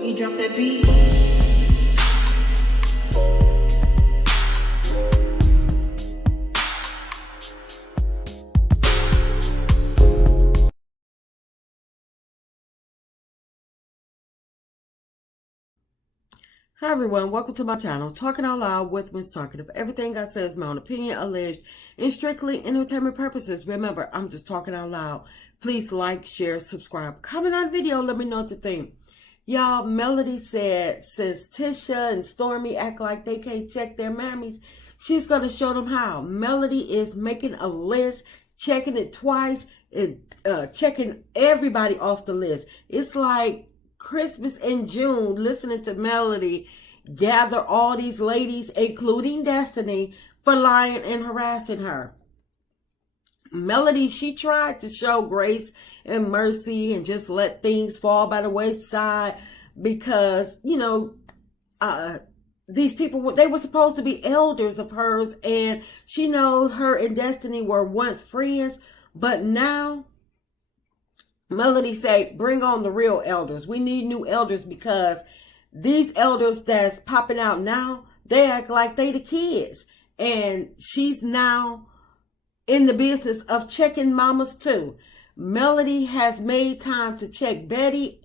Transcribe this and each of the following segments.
Boogie, drop that beat. Hi everyone, welcome to my channel, Talking Out Loud with Miss Talkative. Everything I say is my own opinion, alleged, and strictly entertainment purposes. Remember, I'm just talking out loud. Please like, share, subscribe, comment on the video, let me know what you think. Y'all, Melody said since Tisha and Stormy act like they can't check their mammies, she's going to show them how. Melody is making a list, checking it twice, and checking everybody off the list. It's like Christmas in June, listening to Melody gather all these ladies, including Destiny, for lying and harassing her. Melody, she tried to show grace and mercy and just let things fall by the wayside because, you know, these people, they were supposed to be elders of hers, and she knows her and Destiny were once friends, but now Melody say, bring on the real elders. We need new elders because these elders that's popping out now, they act like they the kids. And she's now in the business of checking mamas too. Melody has made time to check Bettie.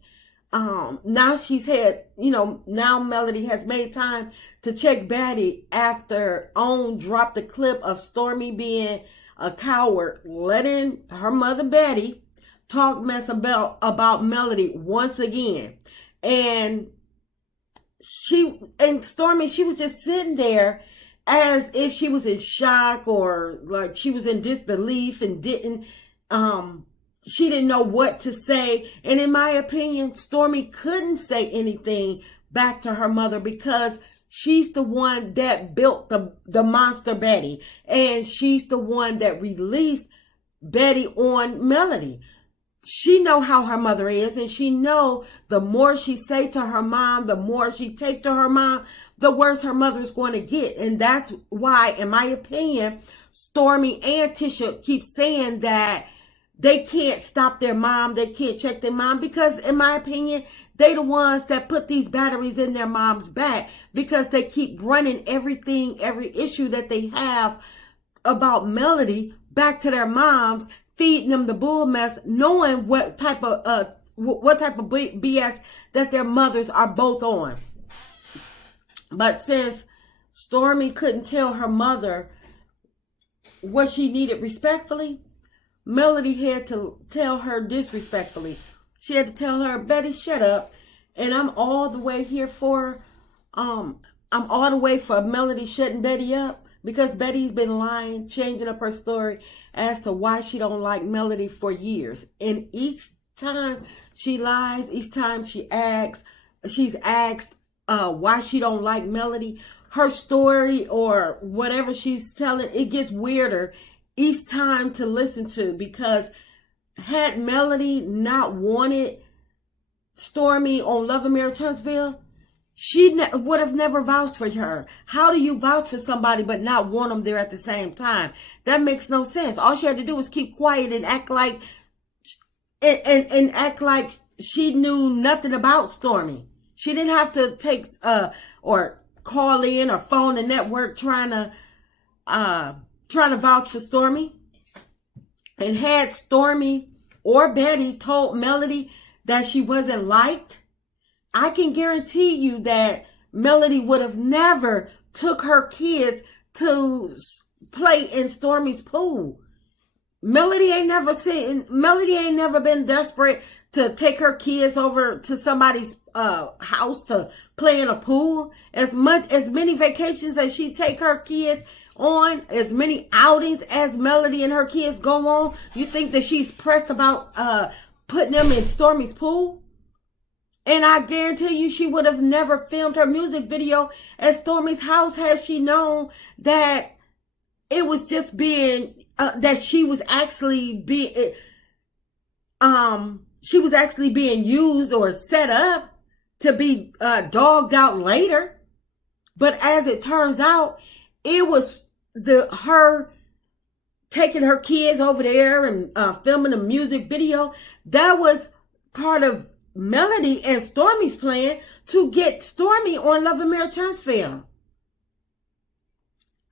Now she's had, now Melody has made time to check Bettie after OWN dropped the clip of Stormy being a coward, letting her mother Bettie talk mess about Melody once again. And Stormy, she was just sitting there as if she was in shock or like she was in disbelief and she didn't know what to say. And in my opinion, Stormy couldn't say anything back to her mother because she's the one that built the monster Bettie, and she's the one that released Bettie on Melody. She know how her mother is, and she know the more she say to her mom, the more she take to her mom, the worse her mother's going to get. And that's why, in my opinion, Stormy and Tisha keep saying that they can't stop their mom, they can't check their mom, because in my opinion, they the ones that put these batteries in their mom's back because they keep running everything, every issue that they have about Melody back to their moms, feeding them the bull mess, knowing what type of BS that their mothers are both on. But since Stormy couldn't tell her mother what she needed respectfully, Melody had to tell her disrespectfully. She had to tell her, Bettie, shut up. And I'm all the way here for Melody shutting Bettie up. Because Bettie's been lying, changing up her story as to why she don't like Melody for years. And each time she lies, each time she's asked why she don't like Melody, her story or whatever she's telling, it gets weirder each time to listen to. Because had Melody not wanted Stormy on Love and Marriage Huntsville, she would have never vouched for her. How do you vouch for somebody but not want them there at the same time? That makes no sense. All she had to do was keep quiet and act like act like she knew nothing about Stormy. She didn't have to take or call in or phone the network trying to vouch for Stormy. And had Stormy or Bettie told Melody that she wasn't liked, I can guarantee you that Melody would have never took her kids to play in Stormy's pool. Melody ain't never been desperate to take her kids over to somebody's house to play in a pool. As many vacations as she take her kids on, as many outings as Melody and her kids go on, you think that she's pressed about putting them in Stormy's pool? And I guarantee you she would have never filmed her music video at Stormy's house had she known that it was just being, that she was actually being used or set up to be dogged out later. But as it turns out, it was her taking her kids over there and filming a music video. That was part of Melody and Stormy's plan to get Stormy on Love and Marriage Transfer.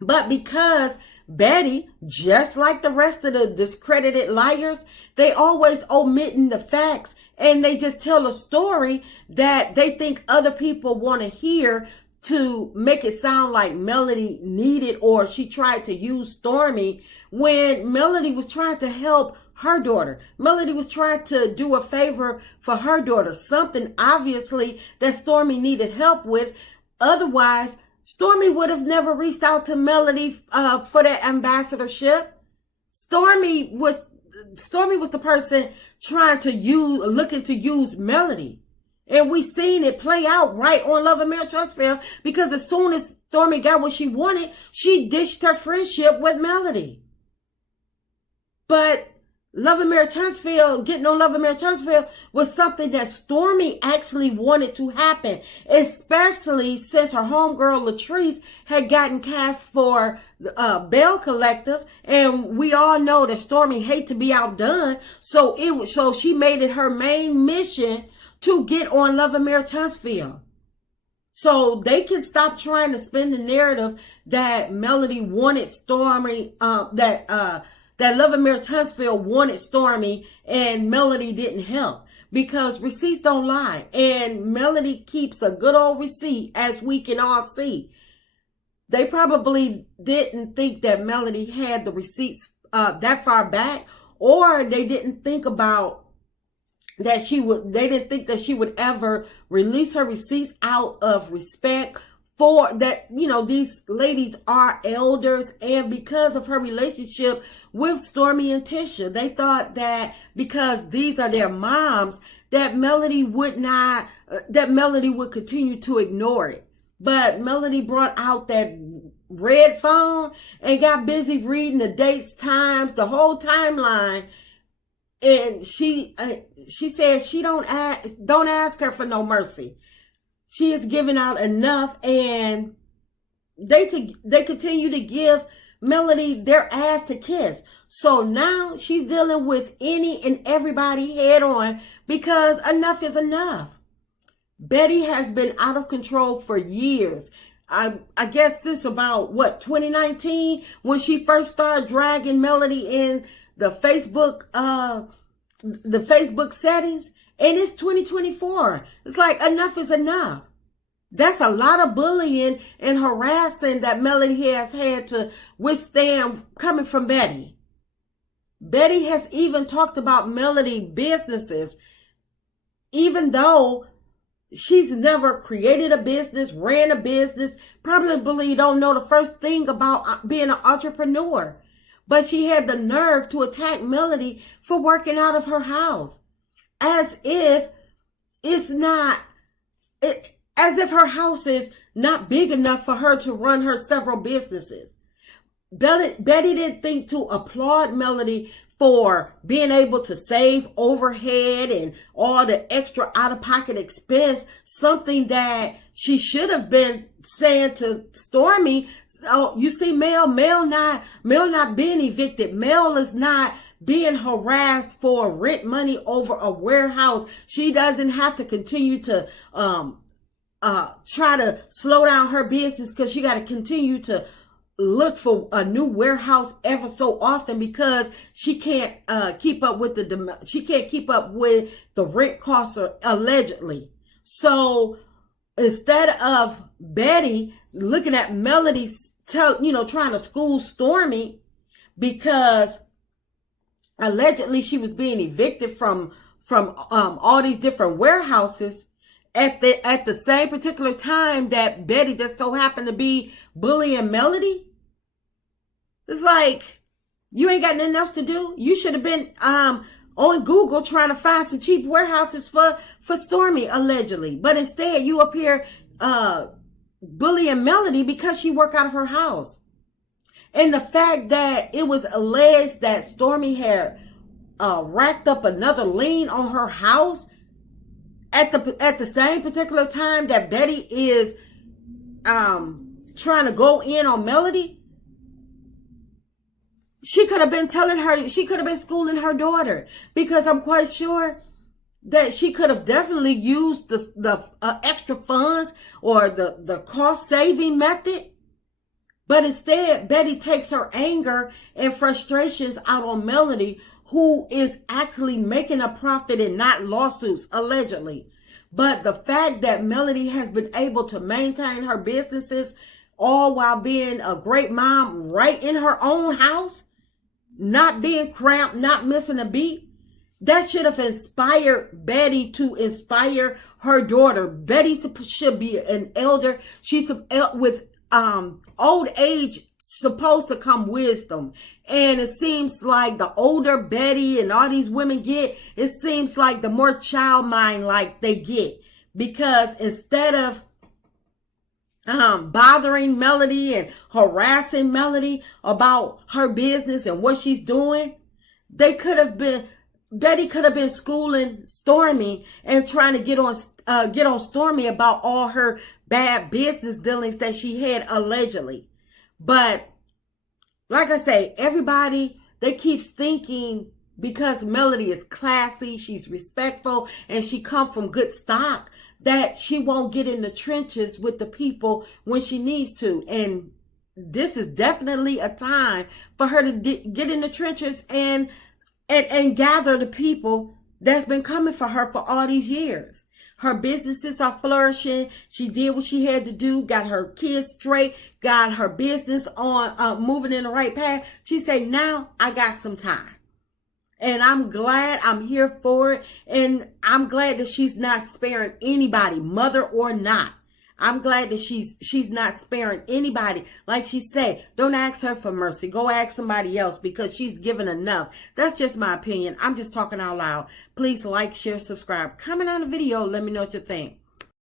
But because Betty, just like the rest of the discredited liars, they always omitting the facts, and they just tell a story that they think other people want to hear to make it sound like Melody needed, or she tried to use Stormy when Melody was trying to help her daughter. Melody was trying to do a favor for her daughter, something obviously that Stormy needed help with. Otherwise, Stormy would have never reached out to Melody for that ambassadorship. Stormy was the person looking to use Melody. And we seen it play out right on Love and Marriage Transfer, because as soon as Stormy got what she wanted, she ditched her friendship with Melody. But Love and Marriage Transfer, getting on Love and Marriage Transfer was something that Stormy actually wanted to happen, especially since her homegirl Latrice had gotten cast for Bell Collective, and we all know that Stormy hates to be outdone, so she made it her main mission to get on Love and Marriage Transfer. So they can stop trying to spin the narrative that Melody wanted Stormy, that Love and Marriage Transfer wanted Stormy and Melody didn't help, because receipts don't lie, and Melody keeps a good old receipt, as we can all see. They probably didn't think that Melody had the receipts that far back, or they didn't think about that they didn't think that she would ever release her receipts out of respect for that. These ladies are elders, and because of her relationship with Stormy and Tisha, they thought that because these are their moms, that Melody would continue to ignore it. But Melody brought out that red phone and got busy reading the dates, times, the whole timeline. And she said she don't ask her for no mercy. She is giving out enough, and they continue to give Melody their ass to kiss. So now she's dealing with any and everybody head on, because enough is enough. Betty has been out of control for years. I guess since about 2019, when she first started dragging Melody in the Facebook settings, and it's 2024. It's like enough is enough. That's a lot of bullying and harassing that Melody has had to withstand coming from Betty. Betty has even talked about Melody businesses, even though she's never created a business, ran a business, probably don't know the first thing about being an entrepreneur. But she had the nerve to attack Melody for working out of her house, as if her house is not big enough for her to run her several businesses. Betty didn't think to applaud Melody for being able to save overhead and all the extra out-of-pocket expense, something that she should have been saying to Stormy. Oh, you see, Mel not being evicted. Mel is not being harassed for rent money over a warehouse. She doesn't have to continue to try to slow down her business, because she got to continue to look for a new warehouse ever so often, because she can't keep up with the rent costs, allegedly. So instead of Betty looking at Melody's trying to school Stormy, because allegedly she was being evicted from all these different warehouses at the same particular time that Betty just so happened to be bullying Melody. It's like, you ain't got nothing else to do. You should have been on Google trying to find some cheap warehouses for Stormy, allegedly. But instead, you up here bullying Melody because she worked out of her house. And the fact that it was alleged that Stormy had racked up another lien on her house at the same particular time that Betty is trying to go in on Melody. She could have been schooling her daughter, because I'm quite sure that she could have definitely used the extra funds or the cost saving method. But instead, Betty takes her anger and frustrations out on Melody, who is actually making a profit and not lawsuits, allegedly. But the fact that Melody has been able to maintain her businesses all while being a great mom right in her own house, not being cramped, not missing a beat, that should have inspired Betty to inspire her daughter. Betty should be an elder. She's with old age supposed to come wisdom. And it seems like the older Betty and all these women get, it seems like the more child mind like they get. Because instead of bothering Melody and harassing Melody about her business and what she's doing, Betty could have been schooling Stormy and trying to get on Stormy about all her bad business dealings that she had allegedly. But like I say, everybody, they keeps thinking because Melody is classy, she's respectful, and she come from good stock, that she won't get in the trenches with the people when she needs to. And this is definitely a time for her to get in the trenches and gather the people that's been coming for her for all these years. Her businesses are flourishing. She did what she had to do, got her kids straight, got her business on moving in the right path. She said, now I got some time. And I'm glad, I'm here for it. And I'm glad that she's not sparing anybody, mother or not. I'm glad that she's not sparing anybody. Like she said, don't ask her for mercy. Go ask somebody else because she's given enough. That's just my opinion. I'm just talking out loud. Please like, share, subscribe. Comment on the video. Let me know what you think.